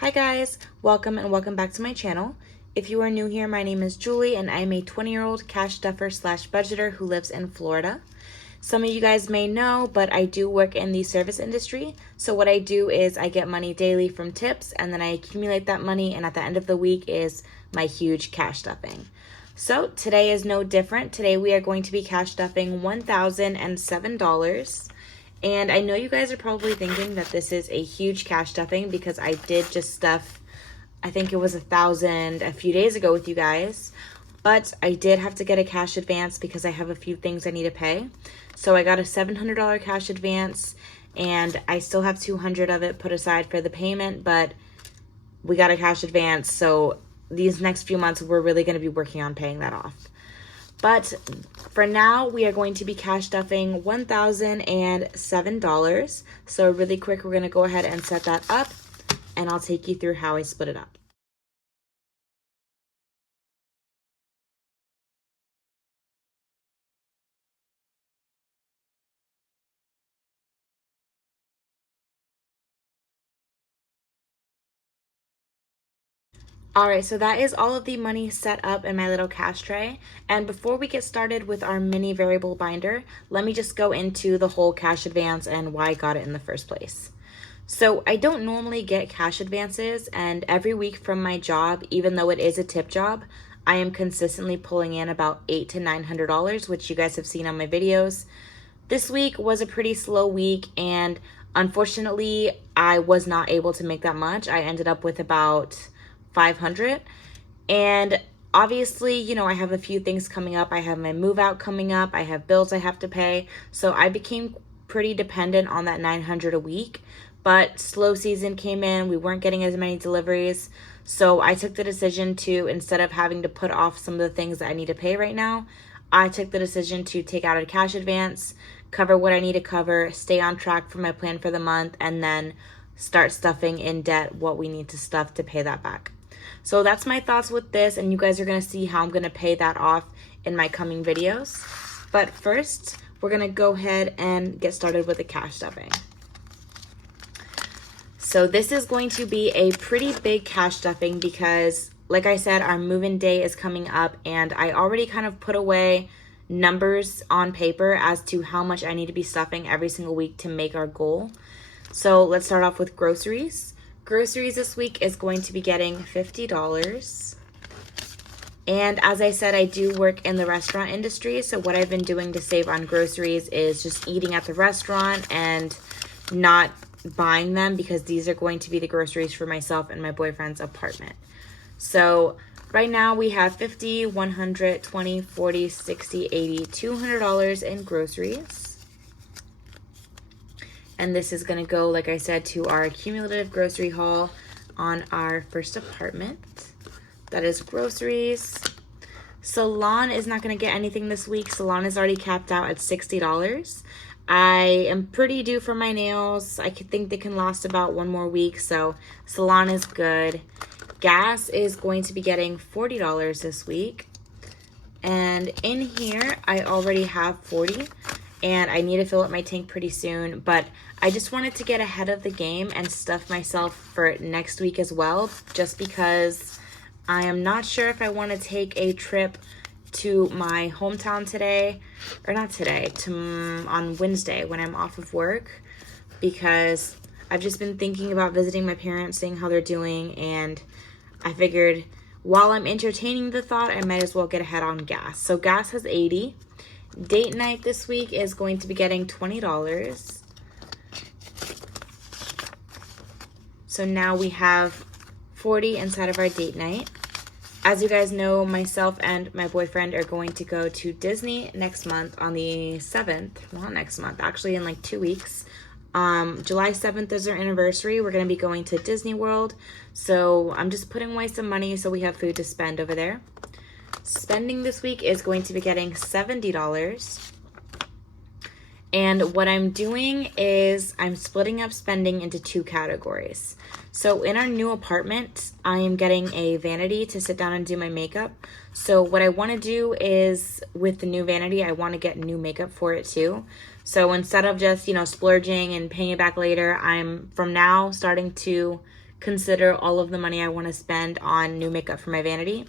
Hi guys, welcome and welcome back to my channel. If you are new here, my name is Julie and I'm a 20-year-old cash stuffer slash budgeter who lives in Florida. Some of you guys may know, but I do work in the service industry. So what I do is I get money daily from tips and then I accumulate that money, and at the end of the week is my huge cash stuffing. So today is no different. Today we are going to be cash stuffing $1,007. And I know you guys are probably thinking that this is a huge cash stuffing because I did just stuff, I think it was $1,000 a few days ago with you guys. But I did have to get a cash advance because I have a few things I need to pay. So I got a $700 cash advance and I still have $200 of it put aside for the payment, but we got a cash advance. So these next few months, we're really going to be working on paying that off. But for now, we are going to be cash stuffing $1,007. So really quick, we're going to go ahead and set that up and I'll take you through how I split it up. Alright, so that is all of the money set up in my little cash tray. And before we get started with our mini variable binder, let me just go into the whole cash advance and why I got it in the first place. So I don't normally get cash advances, and every week from my job, even though it is a tip job, I am consistently pulling in about $800 to $900, which you guys have seen on my videos. This week was a pretty slow week, and unfortunately, I was not able to make that much. I ended up with about $500. And obviously, you know, I have a few things coming up. I have my move out coming up. I have bills I have to pay. So I became pretty dependent on that $900 a week. But slow season came in. We weren't getting as many deliveries. So I took the decision to, instead of having to put off some of the things that I need to pay right now, I took the decision to take out a cash advance, cover what I need to cover, stay on track for my plan for the month, and then start stuffing in debt what we need to stuff to pay that back. So that's my thoughts with this, and you guys are going to see how I'm going to pay that off in my coming videos. But first, we're going to go ahead and get started with the cash stuffing. So this is going to be a pretty big cash stuffing because, like I said, our move-in day is coming up, and I already kind of put away numbers on paper as to how much I need to be stuffing every single week to make our goal. So let's start off with groceries. Groceries this week is going to be getting $50. And as I said, I do work in the restaurant industry. So what I've been doing to save on groceries is just eating at the restaurant and not buying them, because these are going to be the groceries for myself and my boyfriend's apartment. So right now we have $50, $100, $20, $40, $60, $80, $200 in groceries. And this is going to go, like I said, to our cumulative grocery haul on our first apartment. That is groceries. Salon is not going to get anything this week. Salon is already capped out at $60. I am pretty due for my nails. I think they can last about one more week, so salon is good. Gas is going to be getting $40 this week. And in here, I already have $40. And I need to fill up my tank pretty soon, but I just wanted to get ahead of the game and stuff myself for next week as well, just because I am not sure if I want to take a trip to my hometown today, or not today, on Wednesday when I'm off of work, because I've just been thinking about visiting my parents, seeing how they're doing, and I figured while I'm entertaining the thought, I might as well get ahead on gas. So gas has $80. Date night this week is going to be getting $20. So now we have $40 inside of our date night. As you guys know, myself and my boyfriend are going to go to Disney next month on the 7th. Well, not next month, actually in like 2 weeks. July 7th is our anniversary. We're going to be going to Disney World. So I'm just putting away some money so we have food to spend over there. Spending this week is going to be getting $70. And what I'm doing is I'm splitting up spending into two categories. So in our new apartment, I am getting a vanity to sit down and do my makeup. So what I want to do is, with the new vanity, I want to get new makeup for it too. So instead of just, splurging and paying it back later, I'm from now starting to consider all of the money I want to spend on new makeup for my vanity.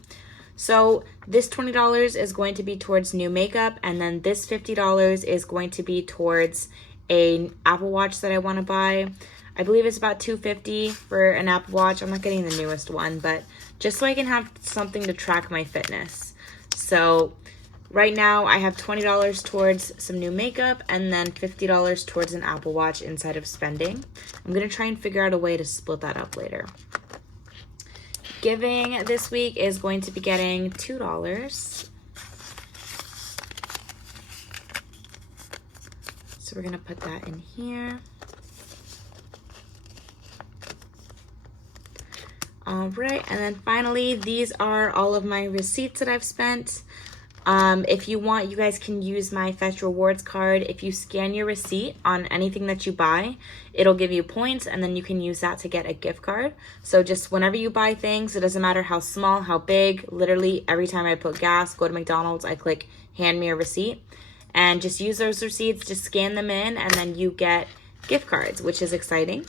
So this $20 is going to be towards new makeup, and then this $50 is going to be towards an Apple Watch that I want to buy. I believe it's about $250 for an Apple Watch. I'm not getting the newest one, but just so I can have something to track my fitness. So right now I have $20 towards some new makeup and then $50 towards an Apple Watch inside of spending. I'm going to try and figure out a way to split that up later. Giving this week is going to be getting $2. So we're going to put that in here. All right, and then finally, these are all of my receipts that I've spent. If you want, you guys can use my Fetch Rewards card. If you scan your receipt on anything that you buy, it'll give you points, and then you can use that to get a gift card. So just whenever you buy things, it doesn't matter how small, how big, literally every time I put gas, go to McDonald's, I click hand me a receipt, and just use those receipts, just scan them in, and then you get gift cards, which is exciting.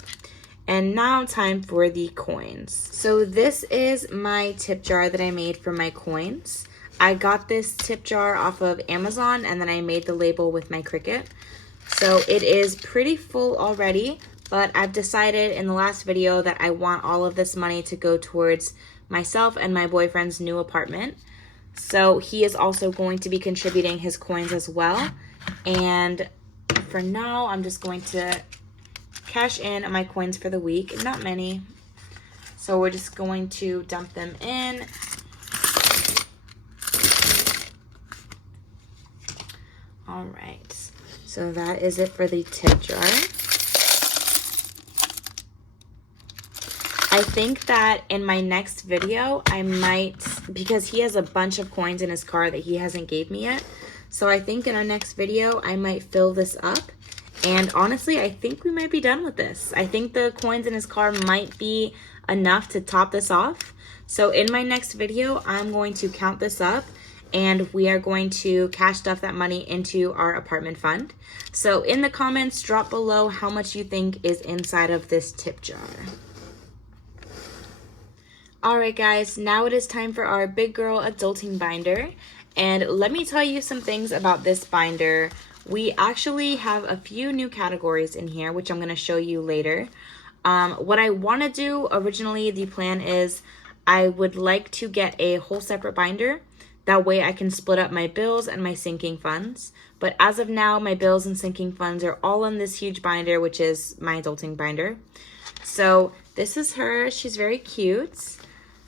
And now time for the coins. So this is my tip jar that I made for my coins. I got this tip jar off of Amazon, and then I made the label with my Cricut. So it is pretty full already, but I've decided in the last video that I want all of this money to go towards myself and my boyfriend's new apartment. So he is also going to be contributing his coins as well. And for now, I'm just going to cash in my coins for the week. Not many. So we're just going to dump them in. All right, so that is it for the tip jar. I think that in my next video, I might, because he has a bunch of coins in his car that he hasn't gave me yet. So I think in our next video, I might fill this up. And honestly, I think we might be done with this. I think the coins in his car might be enough to top this off. So in my next video, I'm going to count this up, and we are going to cash stuff that money into our apartment fund. So in the comments, drop below how much you think is inside of this tip jar. All right, guys, now it is time for our big girl adulting binder. And let me tell you some things about this binder. We actually have a few new categories in here, which I'm going to show you later. What I want to do originally, the plan is I would like to get a whole separate binder. That way I can split up my bills and my sinking funds. But as of now, my bills and sinking funds are all in this huge binder, which is my adulting binder. So this is her. She's very cute.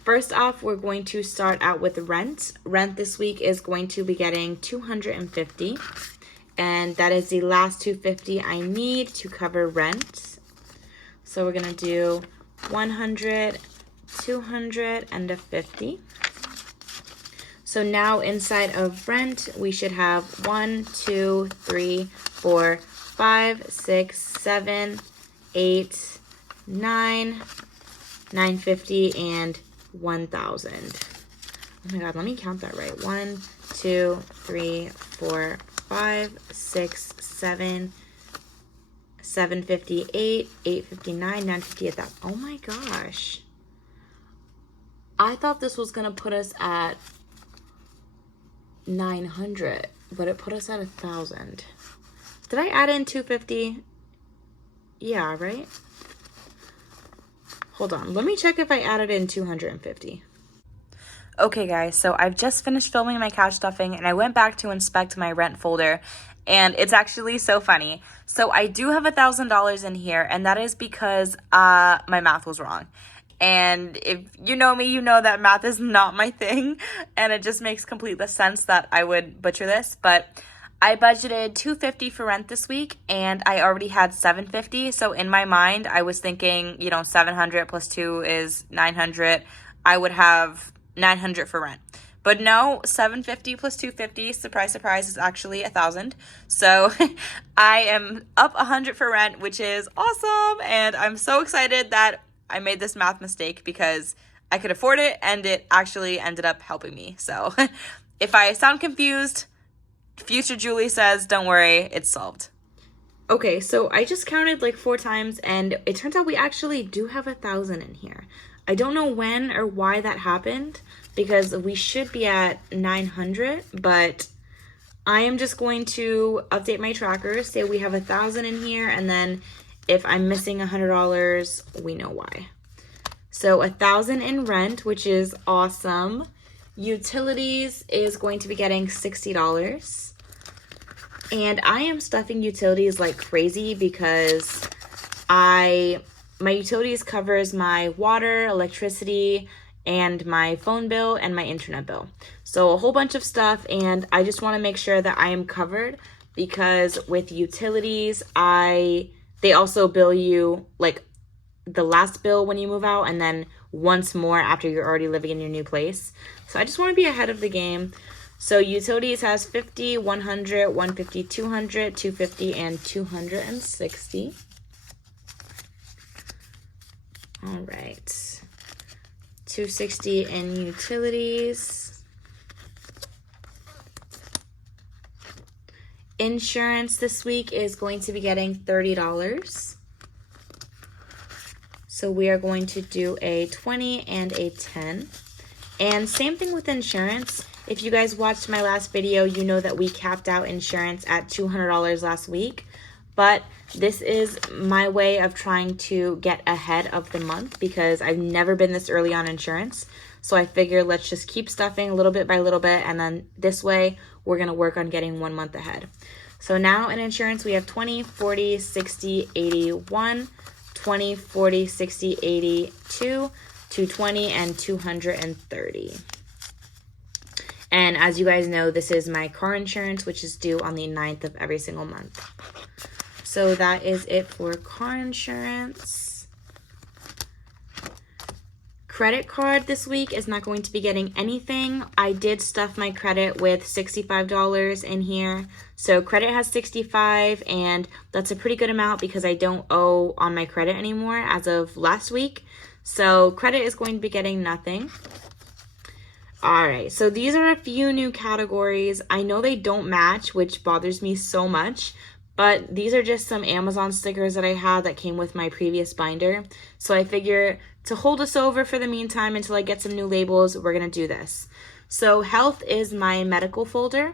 First off, we're going to start out with rent. Rent this week is going to be getting $250. And that is the last $250 I need to cover rent. So we're going to do $100, $200, and a $50. So now inside of rent, we should have 1, 2, 3, 4, 5, 6, 7, 8, 9, $950, and $1,000. Oh my God, let me count that right. 1, 2, 3, 4, 5, 6, 7, $758, $859, $950 at that. Oh my gosh. I thought this was gonna put us at 900, but it put us at 1,000. Did I add in 250? Yeah, right? Hold on, let me check if I added in 250. Okay guys, so I've just finished filming my couch stuffing and I went back to inspect my rent folder, and it's actually so funny. So I do have $1,000 in here, and that is because my math was wrong. And if you know me, you know that math is not my thing, and it just makes complete sense that I would butcher this. But I budgeted $250 for rent this week, and I already had $750. So in my mind, I was thinking, you know, 700 plus 2 is 900. I would have 900 for rent. But no, 750 plus 250, surprise, surprise, is actually 1,000. So I am up 100 for rent, which is awesome. And I'm so excited that I made this math mistake because I could afford it, and it actually ended up helping me. So if I sound confused, future Julie says, don't worry, it's solved. Okay, so I just counted like 4 times and it turns out we actually do have 1,000 in here. I don't know when or why that happened because we should be at 900, but I am just going to update my tracker, say we have 1,000 in here, and then if I'm missing $100, we know why. So 1,000 in rent, which is awesome. Utilities is going to be getting $60. And I am stuffing utilities like crazy because my utilities covers my water, electricity, and my phone bill and my internet bill. So a whole bunch of stuff, and I just want to make sure that I am covered because with utilities, they also bill you like the last bill when you move out and then once more after you're already living in your new place. So I just want to be ahead of the game. So utilities has 50, 100, 150, 200, 250, and 260. All right. 260 in utilities. Insurance this week is going to be getting $30. So we are going to do a 20 and a 10. And same thing with insurance. If you guys watched my last video, you know that we capped out insurance at $200 last week. But this is my way of trying to get ahead of the month because I've never been this early on insurance. So I figure let's just keep stuffing little bit by little bit, and then this way we're going to work on getting 1 month ahead. So now in insurance we have 20, 40, 60, 81, 20, 40, 60, 82, 220, and 230. And as you guys know, this is my car insurance, which is due on the 9th of every single month. So that is it for car insurance. Credit card this week is not going to be getting anything. I did stuff my credit with $65 in here. So credit has $65, and that's a pretty good amount because I don't owe on my credit anymore as of last week. So credit is going to be getting nothing. All right, so these are a few new categories. I know they don't match, which bothers me so much, but these are just some Amazon stickers that I had that came with my previous binder. So I figure to hold us over for the meantime until I get some new labels, we're gonna do this. So health is my medical folder.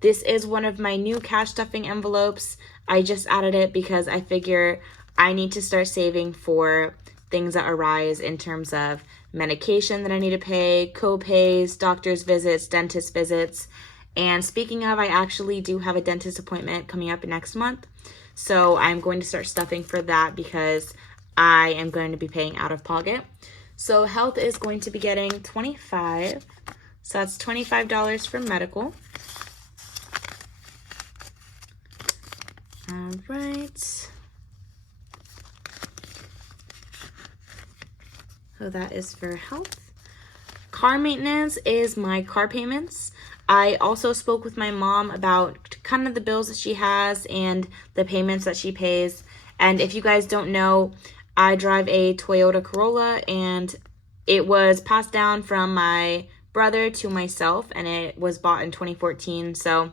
This is one of my new cash stuffing envelopes. I just added it because I figure I need to start saving for things that arise in terms of medication that I need to pay, co-pays, doctor's visits, dentist visits. And speaking of, I actually do have a dentist appointment coming up next month. So I'm going to start stuffing for that because I am going to be paying out of pocket. So health is going to be getting $25. So that's $25 for medical. All right. So that is for health. Car maintenance is my car payments. I also spoke with my mom about kind of the bills that she has and the payments that she pays. And if you guys don't know, I drive a Toyota Corolla and it was passed down from my brother to myself and it was bought in 2014. So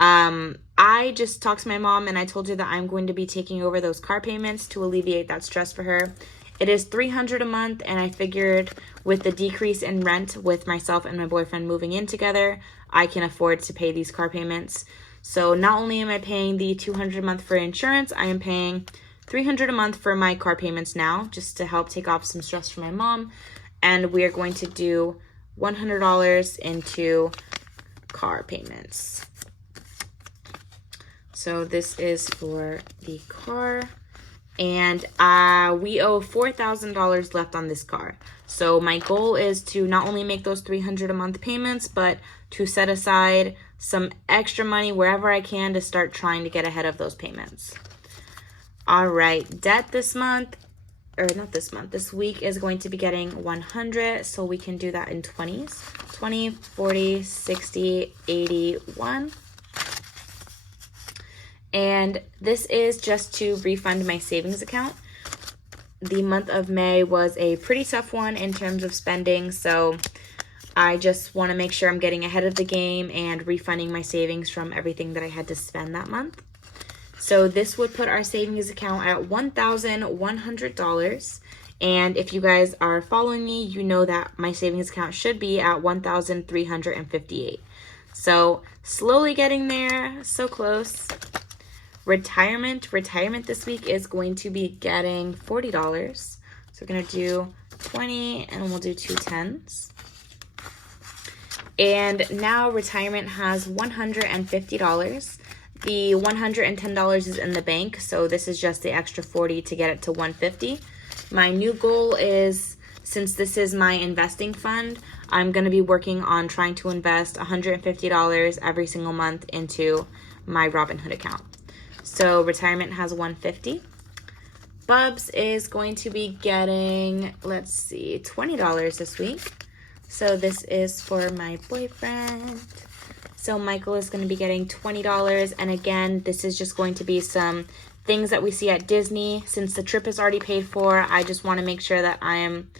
I just talked to my mom and I told her that I'm going to be taking over those car payments to alleviate that stress for her. It is $300 a month, and I figured with the decrease in rent with myself and my boyfriend moving in together, I can afford to pay these car payments. So not only am I paying the $200 a month for insurance, I am paying $300 a month for my car payments now, just to help take off some stress from my mom. And we are going to do $100 into car payments. So this is for the car. And we owe $4,000 left on this car. So my goal is to not only make those $300 a month payments, but to set aside some extra money wherever I can to start trying to get ahead of those payments. All right, debt this month, or not this month, this week is going to be getting 100. So we can do that in 20s, 20, 40, 60, 81. And this is just to refund my savings account. The month of May was a pretty tough one in terms of spending, so I just want to make sure I'm getting ahead of the game and refunding my savings from everything that I had to spend that month. So this would put our savings account at $1,100. And if you guys are following me, you know that my savings account should be at $1,358. So slowly getting there, so close. Retirement this week is going to be getting $40. So we're gonna do 20 and we'll do 2 10s. And now retirement has $150. The $110 is in the bank, so this is just the extra 40 to get it to $150. My new goal is, since this is my investing fund, I'm going to be working on trying to invest $150 every single month into my Robinhood account. So retirement has $150. Bubs is going to be getting, let's see, $20 this week. So this is for my boyfriend. So Michael is going to be getting $20. And again, this is just going to be some things that we see at Disney. Since the trip is already paid for, I just want to make sure that I am,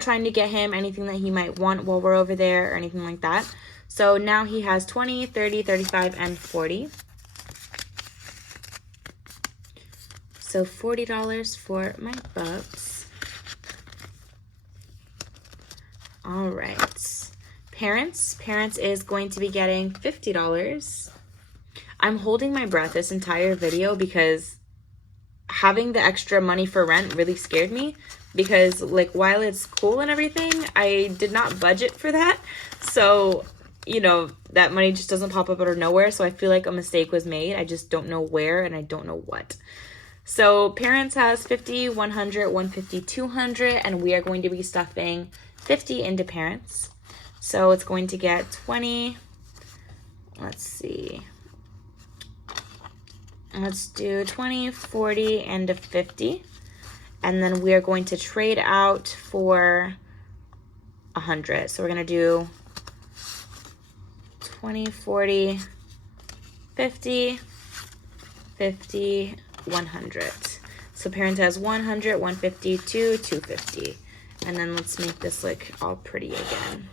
trying to get him anything that he might want while we're over there or anything like that. So now he has 20, 30, 35, and 40. So $40 for my Bubs. All right. Parents is going to be getting $50. I'm holding my breath this entire video because having the extra money for rent really scared me, because while it's cool and everything, I did not budget for that. So, that money just doesn't pop up out of nowhere. So I feel like a mistake was made. I just don't know where and I don't know what. So parents has 50, 100, 150, 200, and we are going to be stuffing 50 into parents. So it's going to get 20. Let's see. Let's do 20, 40, and a 50. And then we are going to trade out for 100. So we're going to do 20, 40, 50, 50, 100. So parent has 100, 150, 250. And then let's make this look all pretty again.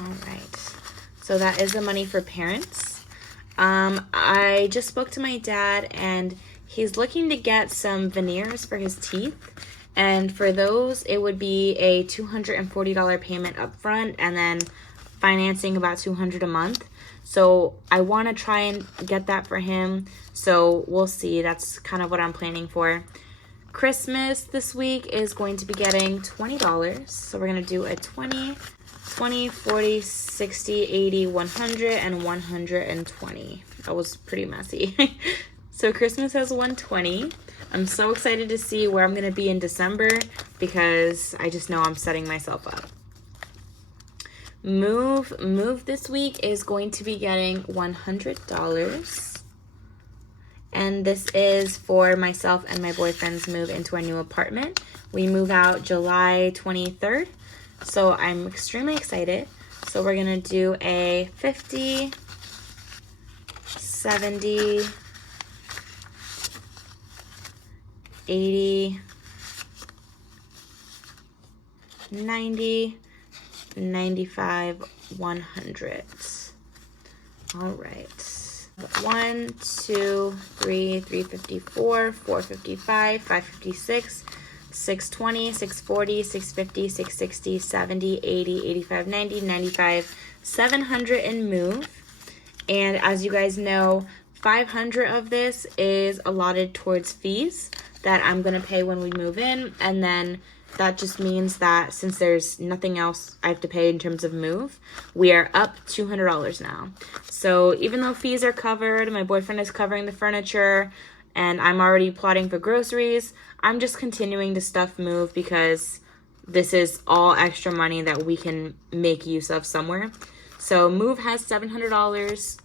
All right. So that is the money for parents. I just spoke to my dad and he's looking to get some veneers for his teeth. And for those, it would be a $240 payment up front and then financing about $200 a month. So I want to try and get that for him. So we'll see. That's kind of what I'm planning for. Christmas this week is going to be getting $20. So we're going to do a 20, 20, 40, 60, 80, 100, and 120. That was pretty messy. So Christmas has 120. I'm so excited to see where I'm going to be in December because I just know I'm setting myself up. Move this week is going to be getting $100. And this is for myself and my boyfriend's move into our new apartment. We move out July 23rd. So I'm extremely excited. So we're going to do a 50, 70, 80, 90, 95, 100. All right. 1, 2, 3, 354, 455, 556, 620, 640, 650, 660, 70, 80, 85, 90, 95, 700 and move. And as you guys know, 500 of this is allotted towards fees that I'm going to pay when we move in. And then that just means that since there's nothing else I have to pay in terms of move, we are up $200 now. So even though fees are covered, my boyfriend is covering the furniture, and I'm already plotting for groceries, I'm just continuing to stuff move because this is all extra money that we can make use of somewhere. So move has $700.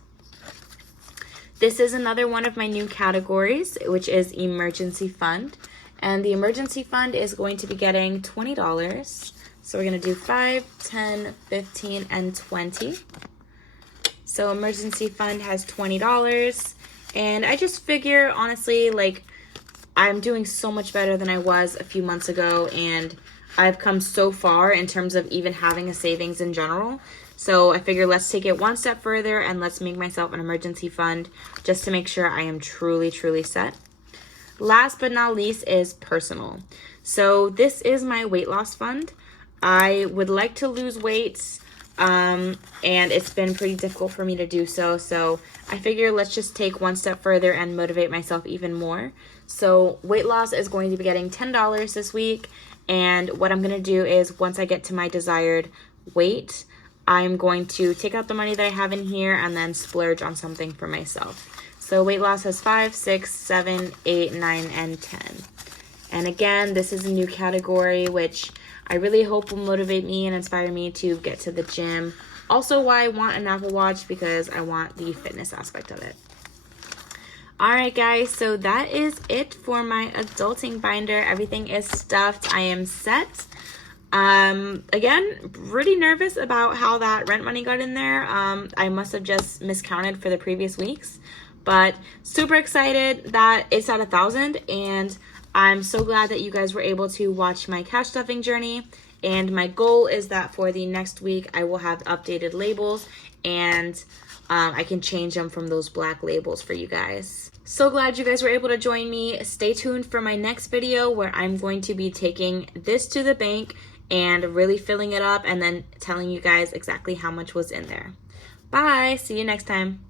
This is another one of my new categories, which is emergency fund. And the emergency fund is going to be getting $20. So we're going to do 5, 10, 15, and 20. So emergency fund has $20. And I just figure, honestly, I'm doing so much better than I was a few months ago. And I've come so far in terms of even having a savings in general. So I figure let's take it one step further and let's make myself an emergency fund just to make sure I am truly, truly set. Last but not least is personal. So this is my weight loss fund. I would like to lose weight, and it's been pretty difficult for me to do so. So I figure let's just take one step further and motivate myself even more. So weight loss is going to be getting $10 this week. And what I'm going to do is once I get to my desired weight, I'm going to take out the money that I have in here and then splurge on something for myself. So weight loss has 5, 6, 7, 8, 9, and 10. And again, this is a new category, which I really hope will motivate me and inspire me to get to the gym. Also why I want an Apple Watch, because I want the fitness aspect of it. Alright guys, so that is it for my adulting binder. Everything is stuffed. I am set. Again, pretty nervous about how that rent money got in there. I must have just miscounted for the previous weeks, but super excited that it's at 1,000, and I'm so glad that you guys were able to watch my cash stuffing journey. And my goal is that for the next week, I will have updated labels, and I can change them from those black labels for you guys. So glad you guys were able to join me. Stay tuned for my next video where I'm going to be taking this to the bank and really filling it up and then telling you guys exactly how much was in there. Bye. See you next time.